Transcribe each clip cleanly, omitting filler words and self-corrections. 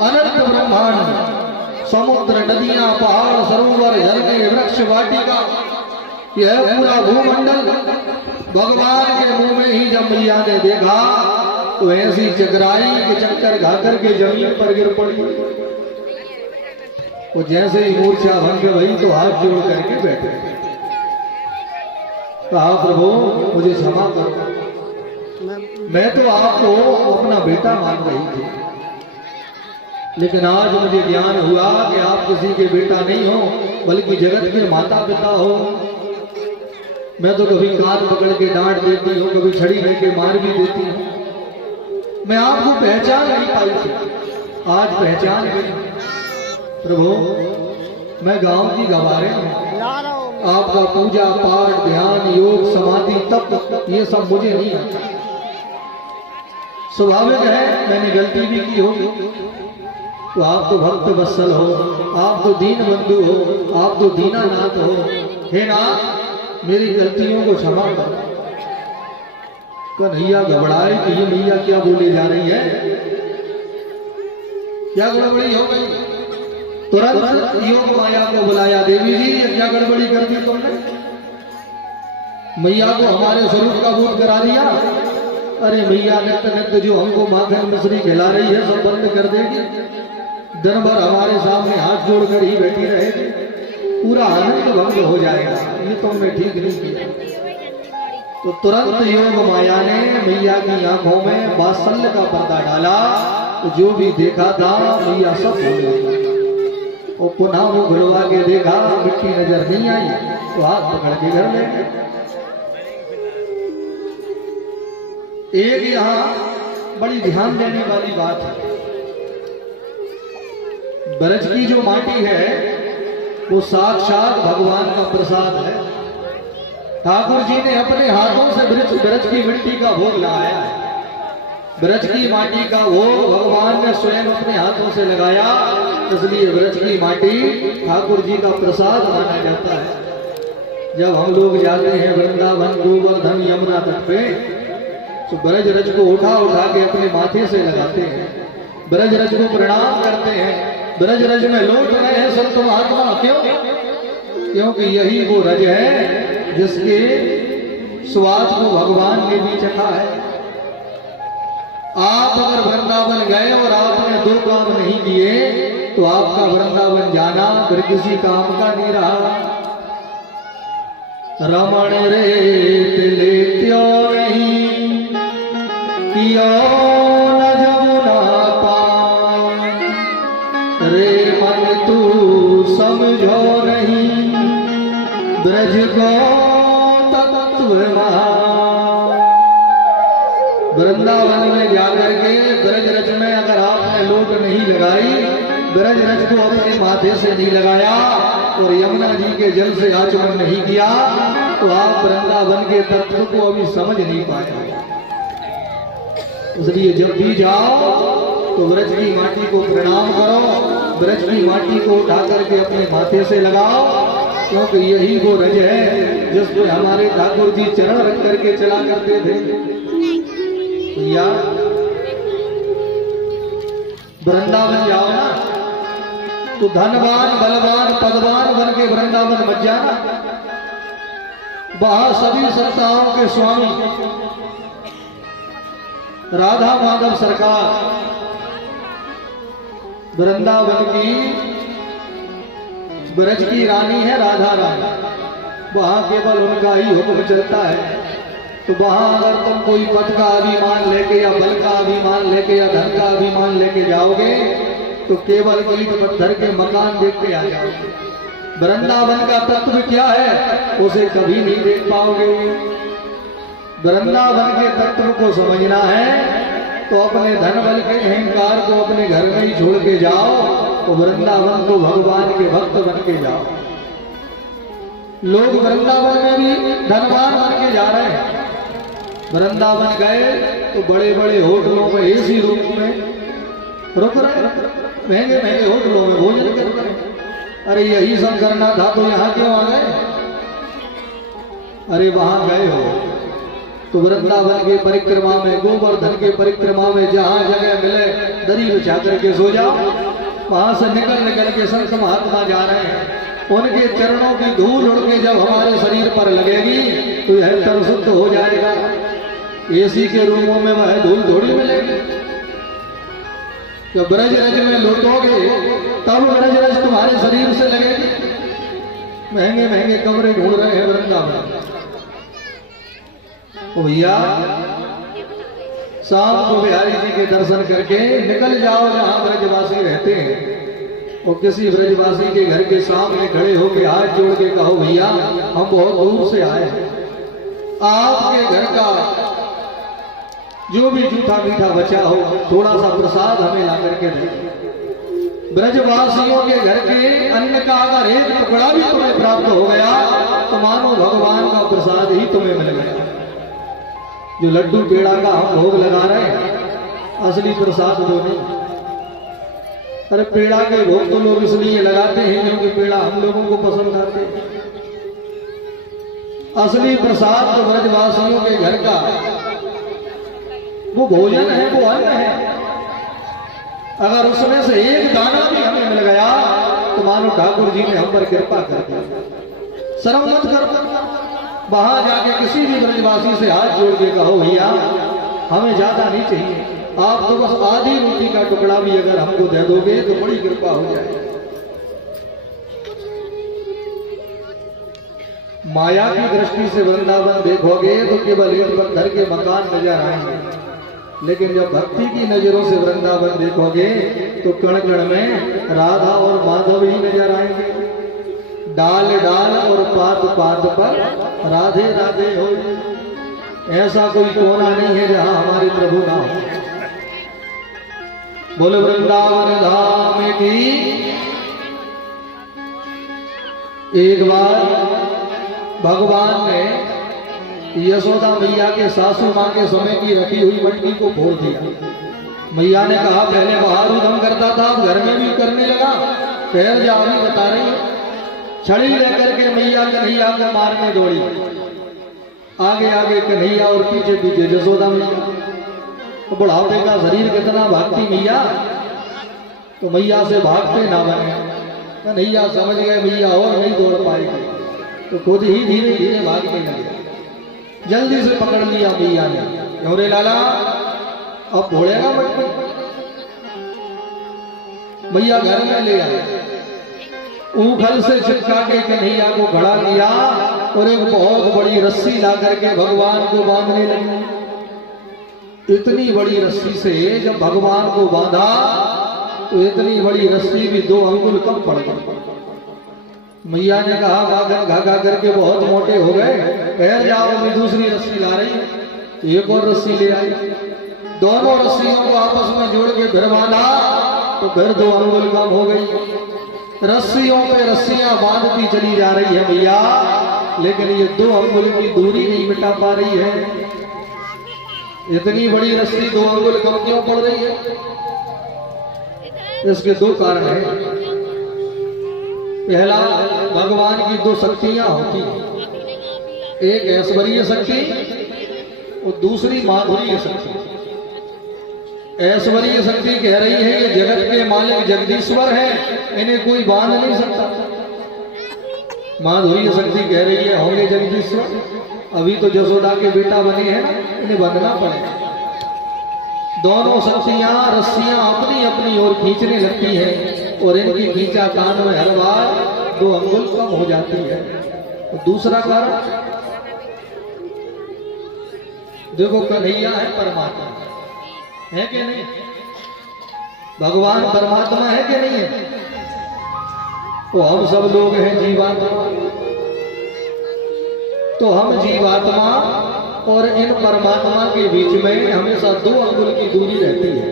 अनंत ब्रह्मांड, समुद्र, नदियां, पहाड़, सरोवर, झरने, वृक्ष, वाटिका, यह पूरा भूमंडल भगवान के मुंह में ही जब मैया ने देखा तो ऐसी चकराई के चक्कर खाकर के जमीन पर गिर पड़ी। वो जैसे ही मूर्छा भंग हुई तो हाथ जोड़ करके बैठे, कहा प्रभु मुझे क्षमा करो, मैं तो आपको अपना बेटा मान रही थी, लेकिन आज मुझे ज्ञान हुआ कि आप किसी के बेटा नहीं हो बल्कि जगत के माता पिता हो। मैं तो कभी कान पकड़ के डांट देती हूँ, कभी छड़ी लेके मार भी देती हूँ, मैं आपको पहचान नहीं पाई थी, आज पहचान गई। प्रभु मैं गांव की गवारे हूँ, आपका पूजा पाठ ध्यान योग समाधि तप ये सब मुझे नहीं आता। स्वाभाविक है मैंने गलती भी की होगी, तो आप तो भक्त वत्सल हो, आप तो दीन बंधु हो, आप तो दीनानाथ हो, हे नाथ मेरी गलतियों को क्षमा करो। कन्हैया घबराए कि ये मैया क्या बोले जा रही है, क्या गड़बड़ी हो गई। तुरंत योग माया को बुलाया, देवी जी ये क्या गड़बड़ी कर दी तुमने, मैया को हमारे स्वरूप का बोध करा दिया। अरे मैया नित्य नित्य जो हमको माखन मिश्री खिला रही है सब बंद कर देगी, दिन भर हमारे सामने हाथ जोड़कर ही बैठी रहेगी, पूरा आनंद भंग हो जाएगा, ये तुमने ठीक नहीं किया। तो तुरंत योग माया ने मैया की आंखों में वात्सल्य का पर्दा डाला, तो जो भी देखा था मैया सब भूल गई। और पुनः वो घुलवा के देखा मिट्टी नजर नहीं आई, तो हाथ पकड़ के घर ले गए। एक यहाँ बड़ी ध्यान देने वाली बात है, ब्रज की जो माटी है वो साक्षात भगवान का प्रसाद है। ठाकुर जी ने अपने हाथों से ब्रज की मिट्टी का भोग लगाया है, ब्रज की माटी का भोग भगवान ने स्वयं अपने हाथों से लगाया, इसलिए ब्रज की माटी ठाकुर जी का प्रसाद माना जाता है। जब हम लोग जाते हैं वृंदावन गोवर्धन यमुना तट पे, तो ब्रज रज को उठा उठा के अपने माथे से लगाते हैं, ब्रज रज को प्रणाम करते हैं, ब्रज रज में लौट रहे हैं संत महात्मा। क्यों? क्योंकि यही वो रज है जिसके स्वाद को भगवान ने भी चखा है। आप अगर वृंदावन गए और आपने दो काम नहीं किए तो आपका वृंदावन जाना फिर किसी काम का नहीं रहा। रमण रे तिले त्यो नहीं कियो न जमुना पार, रे मन तू समझो नहीं ब्रज को तत्व महान। वृंदावन में जाकर के ब्रज रज में अगर आपने लोट नहीं लगाई, ब्रज रज को अपने माथे से नहीं लगाया और यमुना जी के जल से आचमन नहीं किया, तो आप वृंदावन के तत्व को अभी समझ नहीं पाए। इसलिए जब भी जाओ तो ब्रज की माटी को प्रणाम करो, ब्रज की माटी को उठा करके अपने माथे से लगाओ, क्योंकि यही वो रज है जिसमें हमारे ठाकुर जी चरण रख करके चला करते थे। या वृंदावन जाओ ना तो धनवान बलवान पदवान बन के वृंदावन मत जाना, वहां सभी सत्ताओं के स्वामी राधा माधव सरकार वृंदावन की ब्रज की रानी है राधा रानी, वहां केवल उनका ही हुक्म चलता है। तो वहां अगर तुम कोई पद का अभिमान लेके या बल का अभिमान लेके या धन का अभिमान लेके जाओगे तो केवल ईंट पत्थर के मकान देखते आ जाओगे। वृंदावन का तत्व क्या है उसे कभी नहीं देख पाओगे। वृंदावन के तत्व को समझना है तो अपने धन बल के अहंकार को अपने घर में ही छोड़ के जाओ, तो वृंदावन को भगवान के भक्त बन के जाओ। लोग वृंदावन में भी धनवान बन के जा रहे हैं। वृंदावन गए तो बड़े बड़े होटलों में एसी रूम में रुक रहे, महंगे महंगे होटलों में भोजन कर रहे। अरे यही सब करना था तो यहाँ क्यों आ गए? अरे वहां गए हो तो वृंदावन के परिक्रमा में, गोवर्धन के परिक्रमा में जहां जगह मिले दरी बिछा करके सो जाओ। वहां से निकल के संत महात्मा जा रहे हैं, उनके चरणों की धूल उड़ के जब हमारे शरीर पर लगेगी तो यह तन शुद्ध हो जाएगा। एसी के रूमों में वह धूल थोड़ी मिलेगी। जब ब्रज रज में लौटोगे तब ब्रज रज तुम्हारे शरीर से लगेगी। महंगे महंगे कमरे ढूंढ रहे हैं वृंदावन। भैया शाम को बिहारी जी के दर्शन करके निकल जाओ जहां ब्रजवासी रहते हैं, और किसी ब्रजवासी के घर के सामने खड़े होकर हाथ जोड़ के कहो भैया हम बहुत दूर से आए हैं, आपके घर का जो भी जूठा मीठा बचा हो थोड़ा सा प्रसाद हमें ला करके दे। ब्रजवासियों के घर के अन्न का अगर एक टुकड़ा भी तुम्हें प्राप्त हो गया तो मानो भगवान का प्रसाद ही तुम्हें मिल गया। जो लड्डू पेड़ा का हम भोग लगा रहे हैं असली प्रसाद वो नहीं। अरे पेड़ा के भोग तो लोग इसलिए लगाते हैं क्योंकि पेड़ा हम लोगों को पसंद आते हैं। असली प्रसाद तो ब्रजवासियों के घर का वो भोजन है, वो अन्न है। अगर उसमें से एक दाना भी हमें मिल गया तो मानो ठाकुर जी ने हम पर कृपा कर दी। शर्म मत कर, वहां जाके किसी भी ब्रजवासी से हाथ जोड़ के कहो भैया हमें ज्यादा नहीं चाहिए, आप तो बस आधी रोटी का टुकड़ा भी अगर हमको दे दोगे तो बड़ी कृपा हो जाए। माया की दृष्टि से वृंदावन देखोगे तो केवल ईंट पत्थर के मकान नजर आएंगे, लेकिन जब भक्ति की नजरों से वृंदावन देखोगे तो कण कण में राधा और माधव ही नजर आएंगे। डाल डाल और पात पात पर राधे राधे हो। ऐसा कोई कोना नहीं है जहां हमारे प्रभु ना हो। बोले वृंदावन धाम की। एक बार भगवान ने यशोदा मैया के सासू मां के समय की रखी हुई मटकी को फोड़ दिया। मैया ने कहा पहले बाहर उधम करता था अब घर में भी करने लगा। ठहर जा, अभी बता रही है। छड़ी लेकर के मैया कन्हैया को मारने दौड़ी, आगे आगे कन्हैया और पीछे पीछे यशोदा मैया। तो बुढ़ापे का शरीर कितना भागती मैया, तो मैया से भागते ना बने। कन्हैया समझ गए मैया और नहीं दौड़ पाएगी, तो खुद ही धीरे धीरे भागने लगे। जल्दी से पकड़ लिया मैया ने। क्यों रे लाला अब भोड़ेगा मटकी। मैया घर में ले आए, ऊखल से चिपका के कन्हैया को खड़ा किया और एक बहुत बड़ी रस्सी ला करके भगवान को बांधने लगी। इतनी बड़ी रस्सी से जब भगवान को बांधा तो इतनी बड़ी रस्सी भी 2 अंगुल कम पड़ गई। मैया ने कहा गागन घाघा करके बहुत मोटे हो गए, ठहर जाओ मैं दूसरी रस्सी ला रही। एक और रस्सी ले आई, दोनों रस्सियों को आपस में जोड़ के फिर बांधा तो फिर 2 अंगुल कम हो गई। रस्सियों पे रस्सियां बांधती चली जा रही है मैया, लेकिन ये 2 अंगुल की दूरी नहीं मिटा पा रही है। इतनी बड़ी रस्सी 2 अंगुल कम क्यों पड़ रही है? इसके 2 कारण हैं। पहला, भगवान की 2 शक्तियां होती हैं, एक ऐश्वर्य शक्ति और दूसरी माधुर्य शक्ति। ऐश्वर्य शक्ति कह रही है ये जगत के मालिक जगदीश्वर है, इन्हें कोई बांध नहीं सकता। माधुर्य शक्ति कह रही है होंगे जगदीश्वर, अभी तो जसोदा के बेटा बने हैं ना, इन्हें बंधना पड़ेगा। दोनों शक्तियां रस्सियां अपनी अपनी ओर खींचने लगती है और इनकी खींचा कान में हर बार 2 अंगुल कम हो जाती है। और दूसरा कारण देखो, कन्हैया है परमात्मा, है कि नहीं? भगवान परमात्मा है कि नहीं है? तो हम सब लोग हैं जीवात्मा। तो हम जीवात्मा और इन परमात्मा के बीच में हमेशा 2 अंगुल की दूरी रहती है।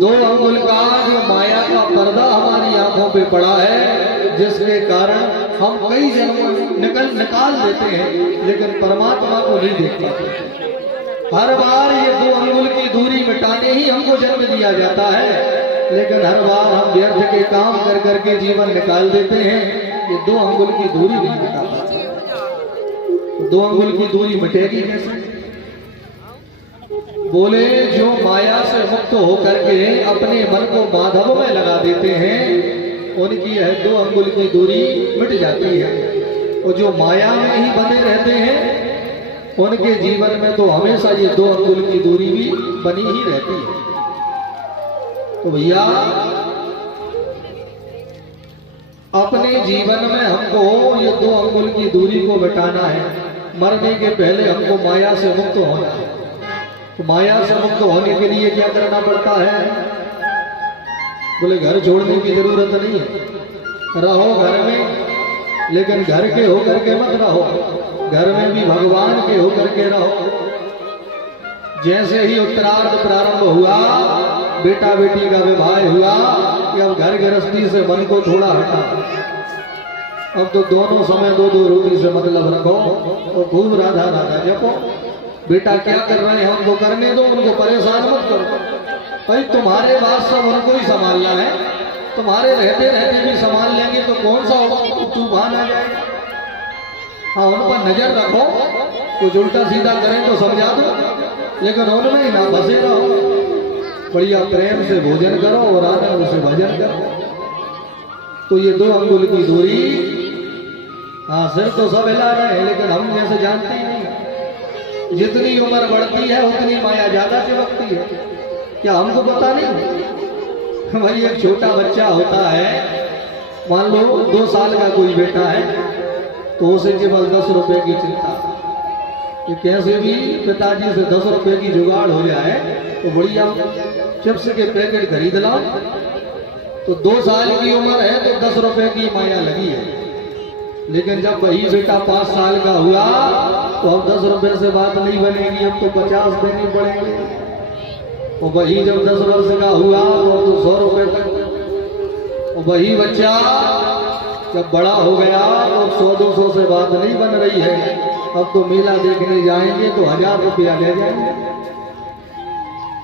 2 अंगुल का जो माया का पर्दा हमारी आंखों पे पड़ा है, जिसके कारण हम कई जन्मों निकाल देते हैं लेकिन परमात्मा को नहीं देख पाते। हर बार ये 2 अंगुल की दूरी मिटाने ही हमको जन्म दिया जाता है, लेकिन हर बार हम व्यर्थ के काम कर करके जीवन निकाल देते हैं। ये 2 अंगुल की दूरी नहीं मिटा पाते। 2 अंगुल की दूरी मिटेगी कैसे? बोले जो माया से मुक्त होकर के अपने मन को माधव में लगा देते हैं उनकी यह 2 अंगुल की दूरी मिट जाती है। और जो माया में ही बने रहते हैं उनके जीवन में तो हमेशा ये 2 अंगुल की दूरी भी बनी ही रहती है। तो भैया अपने जीवन में हमको ये 2 अंगुल की दूरी को मिटाना है। मरने के पहले हमको माया से मुक्त होना है। तो माया से मुक्त होने के लिए क्या करना पड़ता है? बोले घर छोड़ने की जरूरत नहीं है, रहो घर में, लेकिन घर के होकर के मत रहो, घर में भी भगवान के होकर के रहो। जैसे ही उत्तरार्ध प्रारंभ हुआ, बेटा बेटी का विवाह हुआ कि अब घर गृहस्थी से मन को थोड़ा हटा, अब तो दोनों समय 2-2 रोटी से मतलब रखो और खूब राधा राधा जपो। बेटा क्या कर रहे हैं उनको करने दो, उनको परेशान मत करो। भाई तुम्हारे बाद सब उनको ही संभालना है, तुम्हारे रहते रहते भी संभाल लेंगे तो कौन सा तूफान आ जाएगा। हाँ, उन पर नजर रखो, कुछ उल्टा सीधा करें तो समझा दो, लेकिन उनमें ही ना फंसे रहो। बढ़िया प्रेम से भोजन करो और आनंद से भजन करो। तो ये 2 अंगुल की दूरी, हाँ सिर तो सब हिला रहे हैं लेकिन हम जैसे जानते ही नहीं। जितनी उम्र बढ़ती है उतनी माया ज्यादा चिपकती है, क्या हमको पता नहीं? भाई एक छोटा बच्चा होता है, मान लो 2 साल का कोई बेटा है, तो उसे केवल 10 रुपए की चिंता कि कैसे भी पिताजी से 10 रुपए की जुगाड़ हो जाए तो बढ़िया चिप्स के पैकेट खरीद लाओ। तो 2 साल की उम्र है तो 10 रुपए की माया लगी है, लेकिन जब वही बेटा 5 साल का हुआ तो अब 10 रुपए से बात नहीं बनेगी, अब तो 50 देने पड़ेंगे। और वही जब 10 वर्ष का हुआ तो 100 रुपए तक। और वही बच्चा जब बड़ा हो गया तो 100-200 से बात नहीं बन रही है, अब तो मेला देखने जाएंगे तो 1000 रुपया ले जाएंगे।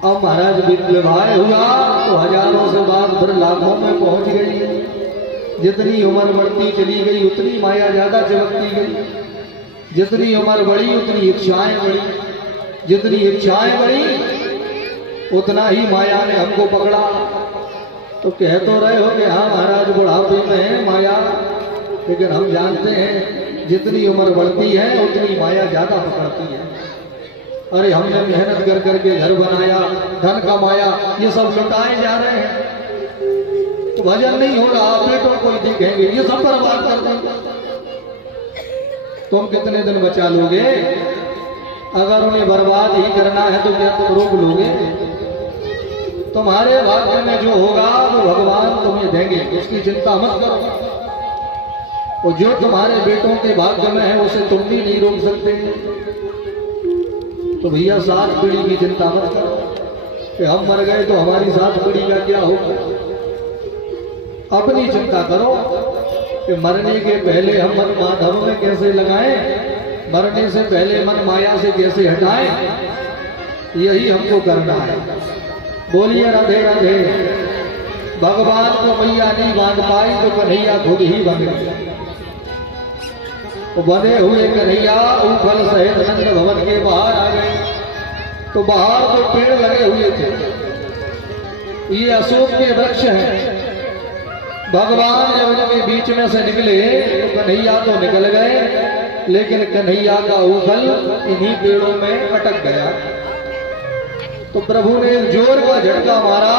अब महाराज विवाह हुआ तो हजारों से बात फिर लाखों में पहुंच गई। जितनी उम्र बढ़ती चली गई उतनी माया ज्यादा चिपकती गई, जितनी उम्र बढ़ी उतनी इच्छाएं बढ़ी, जितनी इच्छाएं बढ़ी उतना ही माया ने हमको पकड़ा। तो कह तो रहे हो कि हाँ महाराज बुढ़ापे में है माया, लेकिन हम जानते हैं जितनी उम्र बढ़ती है उतनी माया ज्यादा पकड़ती है। अरे हमने मेहनत कर करके घर बनाया, धन कमाया, ये सब लुटाए जा रहे हैं तो भजन नहीं हो रहा, पेटों को ही देखेंगे, ये सब बर्बाद कर देंगे। तुम कितने दिन बचा लोगे? अगर उन्हें बर्बाद ही करना है तो क्या तुम रोक लोगे? तुम्हारे भाग्य में जो होगा वो भगवान तुम्हें देंगे, उसकी चिंता मत करो। और जो तुम्हारे बेटों के भाग्य में है उसे तुम भी नहीं रोक सकते। तो भैया 7 पीढ़ी की चिंता मत करो कि हम मर गए तो हमारी 7 पीढ़ी का क्या होगा। अपनी चिंता करो कि मरने के पहले हम मन माधव में कैसे लगाएं, मरने से पहले मन माया से कैसे हटाएं, यही हमको करना है। बोलिए राधे राधे। भगवान को मैया नहीं बांध पाई तो कन्हैया खुद ही बन गए। तो बने हुए कन्हैया ऊफल सहित नंद भवन के बाहर आ गए। तो बाहर तो पेड़ लगे हुए थे, ये अशोक के वृक्ष हैं। भगवान जब उनके बीच में से निकले तो कन्हैया तो निकल गए, लेकिन कन्हैया का ऊफल इन्हीं पेड़ों में अटक गया। तो प्रभु ने जोर का झटका मारा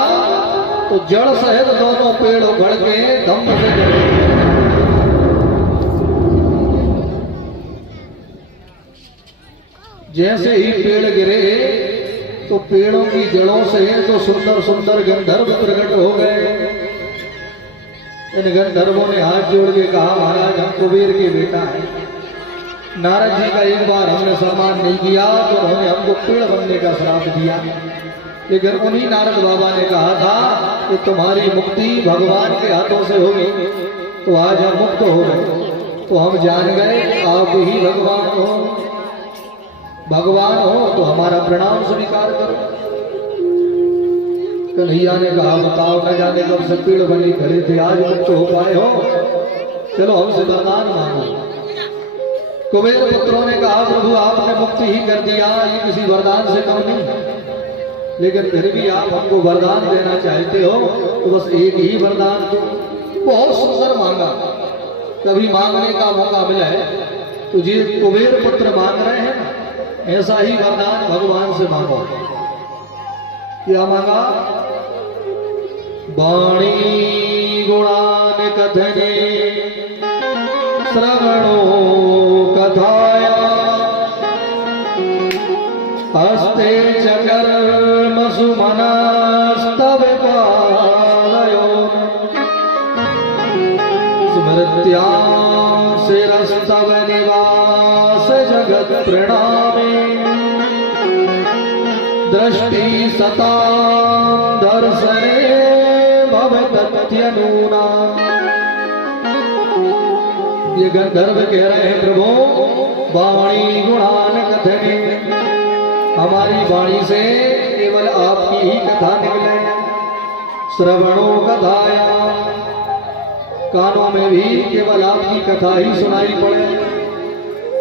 तो जड़ सहित दोनों पेड़ उखड़ के धम से गिरे। जैसे ही पेड़ गिरे तो पेड़ों की जड़ों से तो सुंदर सुंदर गंधर्व प्रकट हो गए। इन गंधर्वों ने हाथ जोड़ के कहा, महाराज हम कुबेर के बेटा है। नारद जी का एक बार हमने सम्मान नहीं किया तो उन्होंने हमको पेड़ बनने का श्राप दिया, लेकिन उन्हीं नारद बाबा ने कहा था कि तुम्हारी मुक्ति भगवान के हाथों से होगी। तो आज हम मुक्त हो गए। तो हम जान गए आप ही भगवान हो। भगवान हो तो हमारा प्रणाम स्वीकार करो। कन्हैया ने कहा, बताओ न जाने कब से पेड़ बनी खड़े थे, आज मुक्त हो पाए हो, चलो हमसे वरदान मांगो। कुबेर पुत्रों ने कहा प्रभु आपने मुक्ति ही कर दिया, ये किसी वरदान से कम नहीं, लेकिन फिर भी आप हमको वरदान देना चाहते हो तो बस एक ही वरदान दो। बहुत सुंदर मांगा, कभी मांगने का मौका मिला है तो जी कुबेर पुत्र मांग रहे हैं, ऐसा ही वरदान भगवान से मांगो। क्या मांगा? वाणी गुणान कथने श्रवणो कथाया हस्ते च कर्मसु मनस्तव पालयो स्मृत्यां शिरस्तव निवास जगत् प्रणामे दृष्टि सतां दर्शने भवत्यनूना। ये गंधर्व कह रहे हैं प्रभु वाणी गुणान कथने, हमारी वाणी से केवल आपकी ही कथा निकले। श्रवणों कथाया, कानों में भी केवल आपकी कथा ही सुनाई पड़े।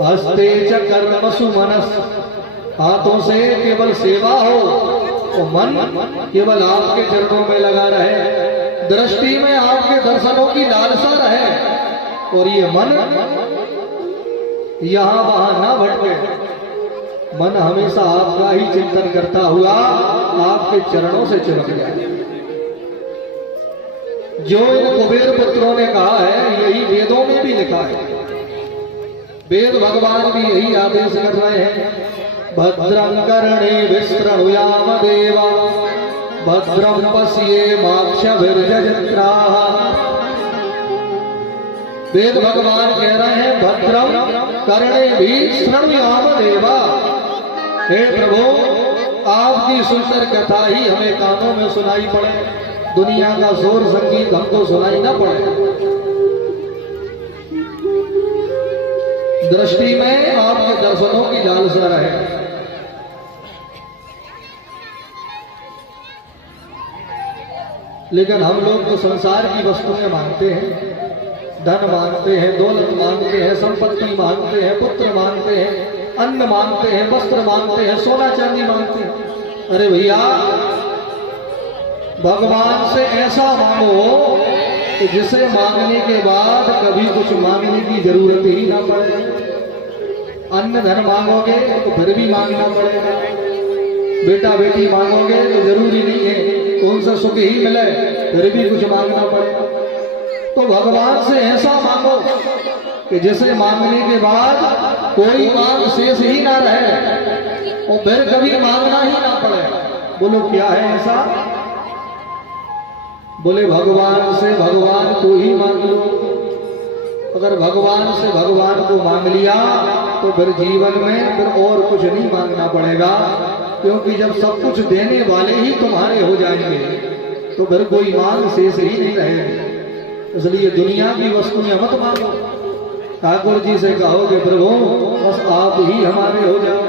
हस्ते च कर्मसु मनस, हाथों से केवल सेवा हो तो मन केवल आपके चरणों में लगा रहे। दृष्टि में आपके दर्शनों की लालसा रहे और ये मन यहां वहां ना भटके। मन हमेशा आपका ही चिंतन करता हुआ आपके चरणों से चिपक जाए। जो इन कुबेर पुत्रों ने कहा है यही वेदों में भी लिखा है। वेद भगवान भी यही आदेश कर रहे हैं, भद्रं कर्णे शृणुयाम देवा भद्रं पश्येमाक्षभिर्यजत्राः। वेद भगवान कह रहे हैं भद्रं कर्णे शृणुयाम देवा, हे प्रभु आपकी सुंदर कथा ही हमें कानों में सुनाई पड़े, दुनिया का शोर संगीत हमको सुनाई ना पड़े। दृष्टि में आपके दर्शनों की लालसा रहे। लेकिन हम लोग तो संसार की वस्तुएं मांगते हैं, धन मांगते हैं, दौलत मांगते हैं, संपत्ति मांगते हैं, पुत्र मांगते हैं, अन्न मांगते हैं, वस्त्र मांगते हैं, सोना चांदी मांगते हैं। अरे भैया भगवान से ऐसा मांगो कि जिसे मांगने के बाद कभी कुछ मांगने की जरूरत ही ना पड़े। अन्न धन मांगोगे तो फिर भी मांगना पड़ेगा, बेटा बेटी मांगोगे तो जरूरी नहीं है उनसे सुख ही मिले, फिर भी कुछ मांगना पड़ेगा। तो भगवान से ऐसा मांगो कि जिसे मांगने के बाद कोई मांग शेष ही ना रहे और फिर कभी मांगना ही ना पड़े। बोलो क्या है ऐसा? बोले भगवान से भगवान को ही मांग लो। अगर भगवान से भगवान को मांग लिया तो फिर जीवन में फिर और कुछ नहीं मांगना पड़ेगा, क्योंकि जब सब कुछ देने वाले ही तुम्हारे हो जाएंगे तो फिर कोई मांग शेष ही नहीं रहेगी। इसलिए दुनिया की वस्तुएं मत मांगो, ठाकुर जी से कहोगे प्रभु बस आप ही हमारे हो जाओ।